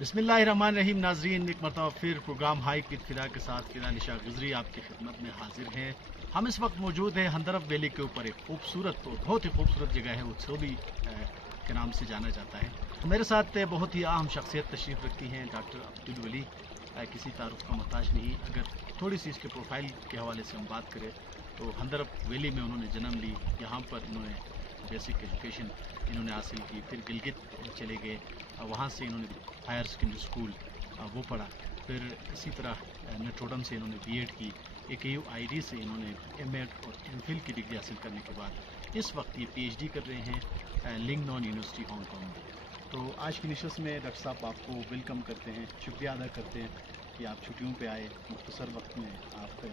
بسم اللہ الرحمن الرحیم. ناظرین، ایک مرتبہ پھر پروگرام ہائیک وتھ فدا کے ساتھ فدا نشا غزری آپ کی خدمت میں حاضر ہیں. ہم اس وقت موجود ہیں ہندرف ویلی کے اوپر. ایک خوبصورت تو بہت ہی خوبصورت جگہ ہے، اتسوبی کے نام سے جانا جاتا ہے. میرے ساتھ بہت ہی اہم شخصیت تشریف رکھتی ہیں، ڈاکٹر عبدالولی. کسی تعارف کا محتاج نہیں. اگر تھوڑی سی اس کے پروفائل کے حوالے سے ہم بات کریں تو ہندرف ویلی میں انہوں نے جنم لی. یہاں پر انہوں نے بیسک ایجوکیشن انہوں نے حاصل کی. پھر گلگت چلے گئے، وہاں سے انہوں نے ہائر سیکنڈری اسکول وہ پڑھا. پھر اسی طرح نٹروڈم سے انہوں نے بی ایڈ کی. AKU-ID سے انہوں نے ایم ایڈ اور ایم فل کی ڈگری حاصل کرنے کے بعد اس وقت یہ PhD کر رہے ہیں لنگ نان یونیورسٹی ہانگ کانگ میں. تو آج کی نشست میں ڈاکٹر صاحب آپ کو ویلکم کرتے ہیں، شکریہ ادا کرتے ہیں کہ آپ چھٹیوں پہ آئے، مختصر وقت میں آپ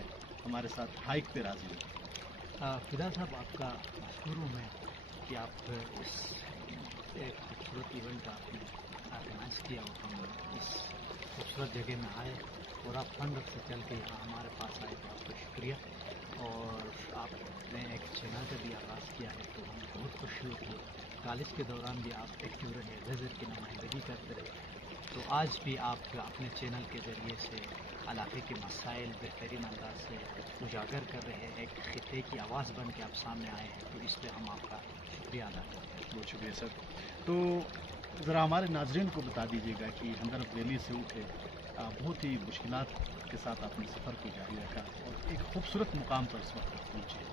ہمارے ساتھ ہائیک پہ راضی ہوئے. فدا صاحب، آپ کا مشکور ہوں میں کہ آپ اس ایک خوبصورت ایونٹ آپ نے آرگنائز کیا اور ہم اس خوبصورت جگہ میں آئے اور آپ ہندرف سے چل کے یہاں ہمارے پاس آئے تو آپ کا شکریہ. اور آپ نے ایک چینل کا بھی آغاز کیا ہے تو ہم بہت خوشی ہوتی ہے. کالج کے دوران بھی آپ ایکٹیو رہے، وزٹ کی نمائندگی کرتے رہے. تو آج بھی آپ اپنے چینل کے ذریعے سے علاقے کے مسائل بہترین انداز سے اجاگر کر رہے ہیں. ایک خطے کی آواز بن کے آپ سامنے آئے ہیں تو اس پہ ہم آپ کا شکریہ ادا کرتے ہیں. بہت شکریہ سر. تو ذرا ہمارے ناظرین کو بتا دیجیے گا کہ ہندرف ویلی سے اٹھے بہت ہی مشکلات کے ساتھ آپ نے سفر کو جاری رکھا اور ایک خوبصورت مقام پر اس وقت آپ پہنچے.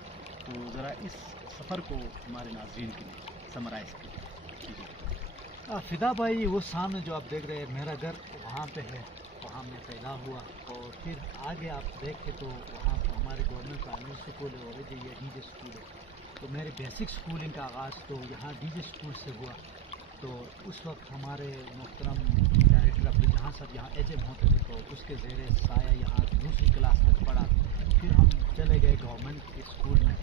تو ذرا اس سفر کو ہمارے ناظرین کے لیے سمرائز کیجیے. فدا بھائی، وہ سامنے جو آپ دیکھ رہے ہیں میرا گھر وہاں پہ ہے، وہاں میں پیدا ہوا. اور پھر آگے آپ دیکھیں تو وہاں ہمارے گورنمنٹ پرائمری اسکول ہے اور یہ DJ اسکول ہے. تو میرے بیسک اسکولنگ کا آغاز تو یہاں DJ اسکول سے ہوا. تو اس وقت ہمارے محترم ڈائریکٹر عبدالجہاں صاحب یہاں HM ہوتے تھے تو اس کے زیر سایہ یہاں دوسری کلاس تک پڑھا. پھر ہم چلے گئے گورنمنٹ کے اسکول میں،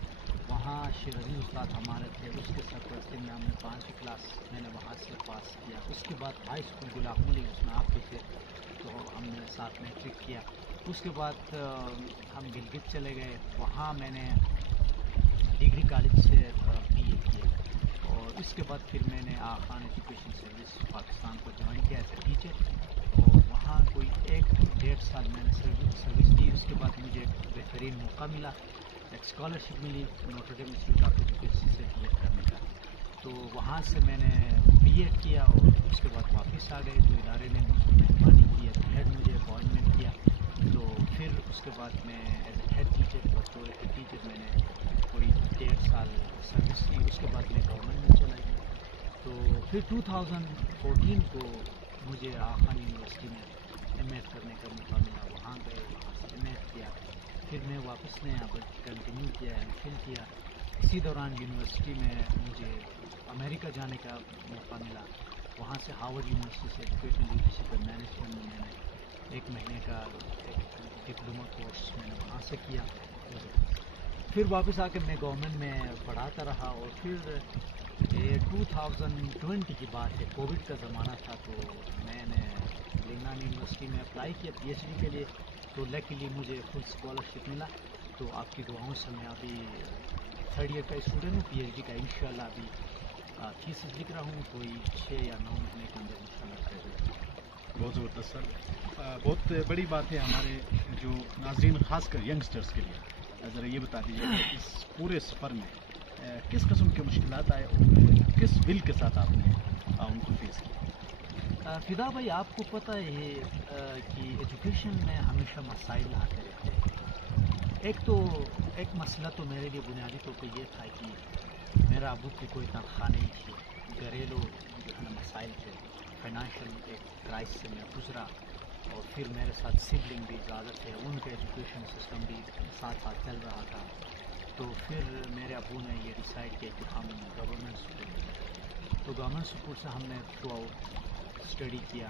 وہاں شیرازی استاد ہمارے تھے، اس کے سرپرستی میں ہم نے 5ویں کلاس میں نے وہاں سے پاس کیا. اس کے بعد ہائی اسکول غلام علی، اس میں آپ بھی تھے تو ہم نے ساتھ میٹرک کیا. اس کے بعد ہم گلگت چلے گئے، وہاں میں نے ڈگری کالج سے BA کیا. اور اس کے بعد پھر میں نے خان ایجوکیشن سروس پاکستان کو جوائن کیا ایز اے ٹیچر اور وہاں کوئی 1-1.5 سال میں نے سروس دی. اس کے بعد مجھے ایک بہترین موقع ملا، ایک اسکالرشپ ملی نوٹر ڈیم انسٹیٹیوٹ آف ایجوکیشن سے BA کرنے کا. تو وہاں سے میں نے BA کیا اور اس کے بعد واپس آ گئے. تو ادارے نے مجھ پر مہربانی کی، ایز اے ہیڈ مجھے اپوائنٹمنٹ کیا. تو پھر اس کے بعد میں ایز اے ہیڈ ٹیچر بطور ہیڈ ٹیچر میں نے کوئی 1.5 سال سروس کی. اس کے بعد میں گورنمنٹ میں چلا گیا. تو پھر 2014 کو مجھے خان یونیورسٹی میں MA کرنے کا موقع ملا. وہاں گئے، وہاں سے MA کیا. پھر میں واپس میں اب کنٹینیو کیا، MPhil کیا. اسی دوران یونیورسٹی میں مجھے امریکہ جانے کا موقع ملا. وہاں سے ہارورڈ یونیورسٹی سے ایجوکیشن لیڈرشپ اینڈ مینجمنٹ میں میں نے 1 مہینے کا ایک ڈپلومہ کورس میں نے وہاں سے کیا. پھر واپس آ کے میں گورنمنٹ میں پڑھاتا رہا. اور پھر 2020 کی بات ہے، کووڈ کا زمانہ تھا تو میں نے لنگنان یونیورسٹی میں اپلائی کیا PhD کے لیے. تو لیکلی مجھے فل اسکالرشپ ملا. تو آپ کی دعاؤں سے میں ابھی 3rd ایئر کا اسٹوڈنٹ ہوں. PhD کا انشاءاللہ ابھی تھیسس لکھ رہا ہوں، کوئی 6 یا 9 مہینے کے اندر انشاءاللہ گریجویٹ. بہت زبردست سر. بہت بڑی بات ہے ہمارے جو ناظرین، خاص کر ینگسٹرز کے لیے. ذرا یہ بتا دیجیے کہ اس پورے سفر میں کس قسم کے مشکلات آئے اور کس ول کے ساتھ آپ نے ان کو فیس کیا؟ فدا بھائی، آپ کو پتہ ہے کہ ایجوکیشن میں ہمیشہ مسائل آتے رہتے ہیں. ایک مسئلہ تو میرے لیے بنیادی طور پہ یہ تھا کہ میرا ابو کی کوئی تنخواہ نہیں تھی. گھریلو جو ہے مسائل تھے، فائنانشیل ایک کرائسس سے میں گزرا. اور پھر میرے ساتھ سبلنگ بھی زیادہ تھے، ان کا ایجوکیشن سسٹم بھی ساتھ ساتھ چل رہا تھا. تو پھر میرے ابو نے یہ ڈیسائیڈ کیا کہ ہم گورنمنٹ اسکول میں، تو گورنمنٹ اسکول سے ہم نے تھرو آؤٹ اسٹڈی کیا.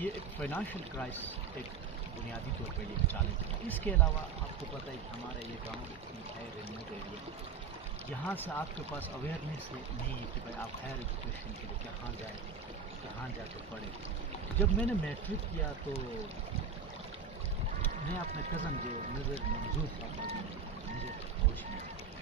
یہ ایک فائنانشیل کرائسس ایک بنیادی طور پر ایک چیلنج تھا. اس کے علاوہ آپ کو پتہ ہے کہ ہمارا یہ گاؤں ہے ریموٹ ایریا، یہاں سے آپ کے پاس اویئرنیس نہیں ہے کہ بھائی آپ ہائر ایجوکیشن کے لیے کہاں جائیں، کہاں جا کے پڑھیں. جب میں نے میٹرک کیا تو میں اپنے کزن جو میرے منظور صاحب مجھے ہوش میں،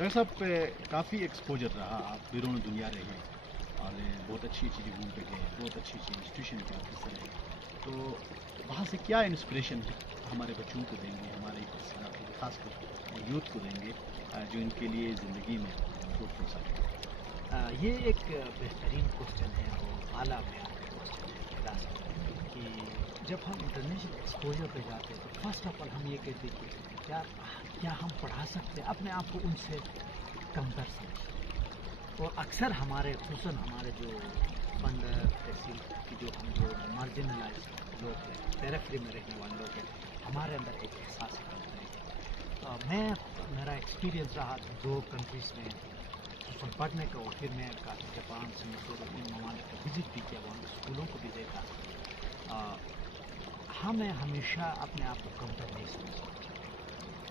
ڈاکٹر صاحب کافی ایکسپوجر رہا، آپ بیرون دنیا رہے اور بہت اچھی اچھی جگہوں پہ گئے، بہت اچھی اچھی انسٹیٹیوشن پہ آپ حصہ رہے، تو وہاں سے کیا انسپریشن ہمارے بچوں کو دیں گے، ہمارے خاص کر یوتھ کو دیں گے جو ان کے لیے زندگی میں فروٹفل ثابت؟ یہ ایک بہترین کوشچن ہے اور اعلیٰ معیار کا کوشچن ہے فدا صاحب، کہ جب ہم انٹرنیشنل ایکسپوجر پہ جاتے ہیں تو فرسٹ آف آل ہم یہ کہتے ہیں کہ کیا ہم پڑھا سکتے ہیں اپنے آپ کو ان سے کمتر سمجھ، اور اکثر ہمارے خصوصاً ہمارے جو بندر تحصیل کی جو مارجنلائز لوگ ہیں، پیریفری میں رہنے والے لوگ ہیں، ہمارے اندر ایک احساس ہے۔ میرا ایکسپیرینس رہا 2 کنٹریز میں خصوصاً پڑھنے کا، اور پھر میں جاپان سنگاپور اور ان ممالک کا وزٹ بھی کیا، وہاں اسکولوں کو بھی دیکھا۔ ہمیں ہمیشہ اپنے آپ کو کمتر نہیں سمجھا۔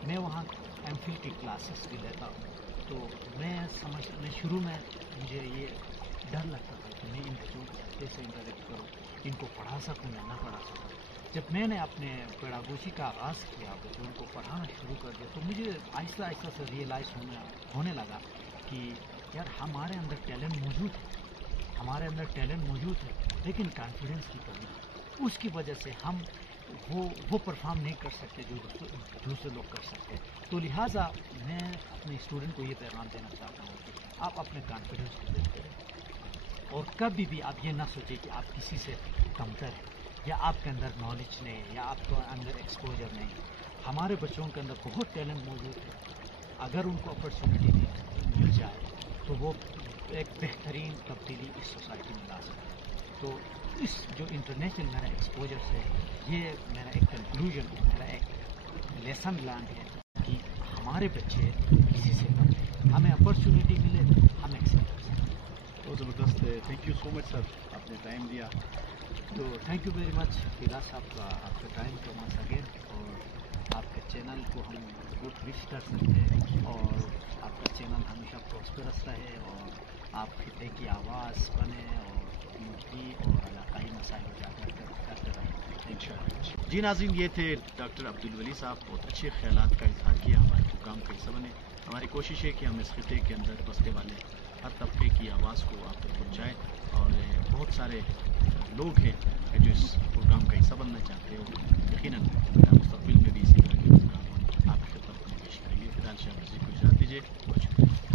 میں وہاں ایم فل کی کلاسز بھی لیتا ہوں، تو میں شروع میں مجھے یہ ڈر لگتا تھا کہ میں ان بچوں کو کیسے انٹریکٹ کروں، ان کو پڑھا سکوں یا نہ پڑھا سکوں۔ جب میں نے اپنے پیڈاگوجی کا آغاز کیا، بچوں کو پڑھانا شروع کر دیا، تو مجھے آہستہ آہستہ سے ریئلائز ہونے لگا کہ یار ہمارے اندر ٹیلنٹ موجود ہے، لیکن کانفیڈنس کی کمی ہے، اس کی وجہ سے ہم وہ پرفارم نہیں کر سکتے جو دوسرے لوگ کر سکتے ہیں۔ تو لہٰذا میں اپنے اسٹوڈنٹ کو یہ پیغام دینا چاہتا ہوں کہ آپ اپنے کانفیڈنس کو دیکھتے رہیں، اور کبھی بھی آپ یہ نہ سوچیں کہ آپ کسی سے کمتر ہیں، یا آپ کے اندر نالج نہیں ہے، یا آپ کے اندر ایکسپوجر نہیں ہے۔ ہمارے بچوں کے اندر بہت ٹیلنٹ موجود ہے، اگر ان کو اپرچونٹی مل جائے تو وہ ایک بہترین تبدیلی اس سوسائٹی میں لا سکتے ہیں۔ تو اس جو انٹرنیشنل میرا ایکسپوجر ہے، یہ میرا ایک کنکلوژن ہے، میرا ایک لیسن لرن ہے کہ ہمارے بچے کسی سے کم ہیں، ہمیں اپرچونٹی ملے ہم ایکسیپٹ کر سکتے ہیں۔ بہت زبردست، تھینک یو سو مچ سر، آپ نے ٹائم دیا۔ تو تھینک یو ویری مچ فدا صاحب کا، آپ کا ٹائم کو ونس اگین، اور آپ کے چینل کو ہم گڈ وش کر سکتے ہیں، اور آپ کا چینل ہمیشہ پراسپرس رہے، اور آپ خطے کی آواز بنے، اور ملکی اور علاقائی مسائل اجاگر کرتے رہیں۔ جی ناظرین، یہ تھے ڈاکٹر عبدالولی صاحب، بہت اچھے خیالات کا اظہار کیا، ہمارے حکام کا حصہ بنے۔ ہماری کوشش ہے کہ ہم اس خطے کے اندر بسنے والے ہر طبقے کی آواز کو آپ تک پہنچائیں، اور بہت سارے لوگ ہیں جو اس پروگرام کا حصہ بننا چاہتے ہیں، اور یقیناً مستقبل میں بھی اسی طرح کے پروگرام آپ کی خدمت میں پیش کریں گے۔ فی الحال شاہ کو اجازت دیجیے، بہت شکریہ۔